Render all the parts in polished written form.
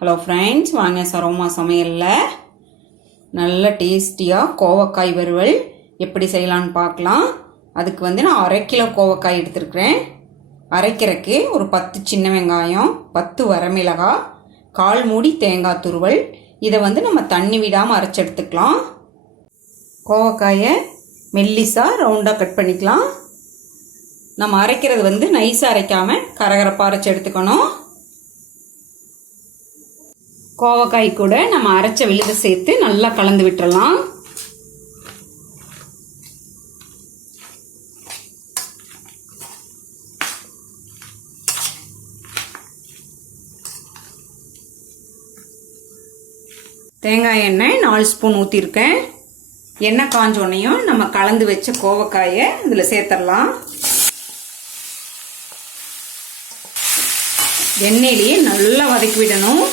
Hello friends, வாங்க சரோமா சமையலில் நல்ல டேஸ்டியாக கோவக்காய் வறுவல் எப்படி செய்யலான்னு பார்க்கலாம். அதுக்கு நான் 1/2 கிலோ கோவக்காய் எடுத்துருக்கிறேன். அரைக்கிறக்கு ஒரு 10 சின்ன வெங்காயம், 10 வரமிளகாய், 1/4 மூடி தேங்காய் துருவல். இதை நம்ம தண்ணி விடாமல் அரைச்சி எடுத்துக்கலாம். கோவக்காயை மெல்லிஸாக ரவுண்டாக கட் பண்ணிக்கலாம். நம்ம அரைக்கிறது நைஸாக அரைக்காமல் கரகரப்பாக அரைச்சி எடுத்துக்கணும். கோவக்காய் கூட நம்ம அரைச்ச விழுதை சேர்த்து நல்லா கலந்து விட்டுறலாம். தேங்காய் எண்ணெய் 4 ஸ்பூன் ஊற்றிருக்கேன். எண்ணெய் காஞ்சோன்னையும் நம்ம கலந்து வச்ச கோவக்காயை இதில் சேர்த்துடலாம். எண்ணெயிலேயே நல்லா வதக்கி விடணும்.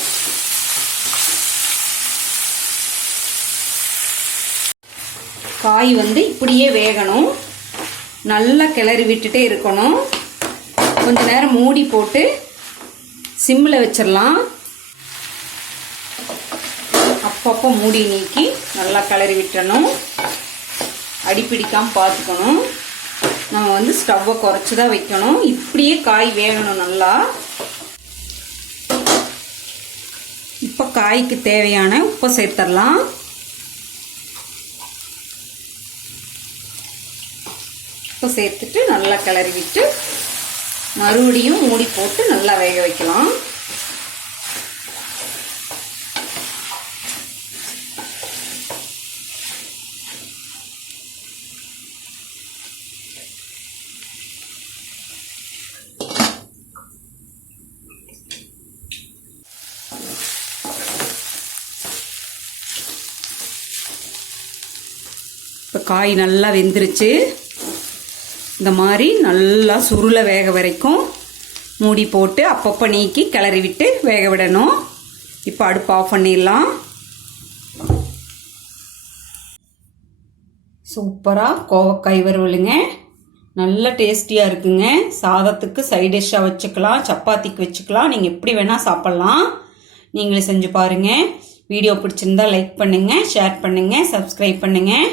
காய் இப்படியே வேகணும். நல்லா கிளறி விட்டுட்டே இருக்கணும். கொஞ்ச நேரம் மூடி போட்டு சிம்மில் வச்சிடலாம். அப்பப்போ மூடி நீக்கி நல்லா கிளறி விட்டுறணும். அடிப்பிடிக்காமல் பார்த்துக்கணும். நம்ம ஸ்டவ்வை குறைச்சி தான் வைக்கணும். இப்படியே காய் வேகணும் நல்லா. இப்போ காய்க்கு தேவையான உப்பை சேர்த்துடலாம். உப்பு சேர்த்துட்டு நல்லா கிளறி விட்டு மறுபடியும் மூடி போட்டு நல்லா வேக வைக்கலாம். இப்போ காய் நல்லா வெந்துருச்சு. இந்த மாதிரி நல்லா சுருளை வேக வரைக்கும் மூடி போட்டு அப்பப்போ நீக்கி கிளறி விட்டு வேக விடணும். இப்போ அடுப்பு ஆஃப் பண்ணிடலாம். சூப்பராக கோவக்காய் வறுவலுங்க. நல்ல டேஸ்டியாக இருக்குங்க. சாதத்துக்கு சைட் டிஷ்ஷாக வச்சுக்கலாம், சப்பாத்திக்கு வச்சுக்கலாம். நீங்கள் எப்படி வேணால் சாப்பிட்லாம். நீங்களே செஞ்சு பாருங்கள். வீடியோ பிடிச்சிருந்தா லைக் பண்ணுங்கள், ஷேர் பண்ணுங்கள், சப்ஸ்கிரைப் பண்ணுங்கள்.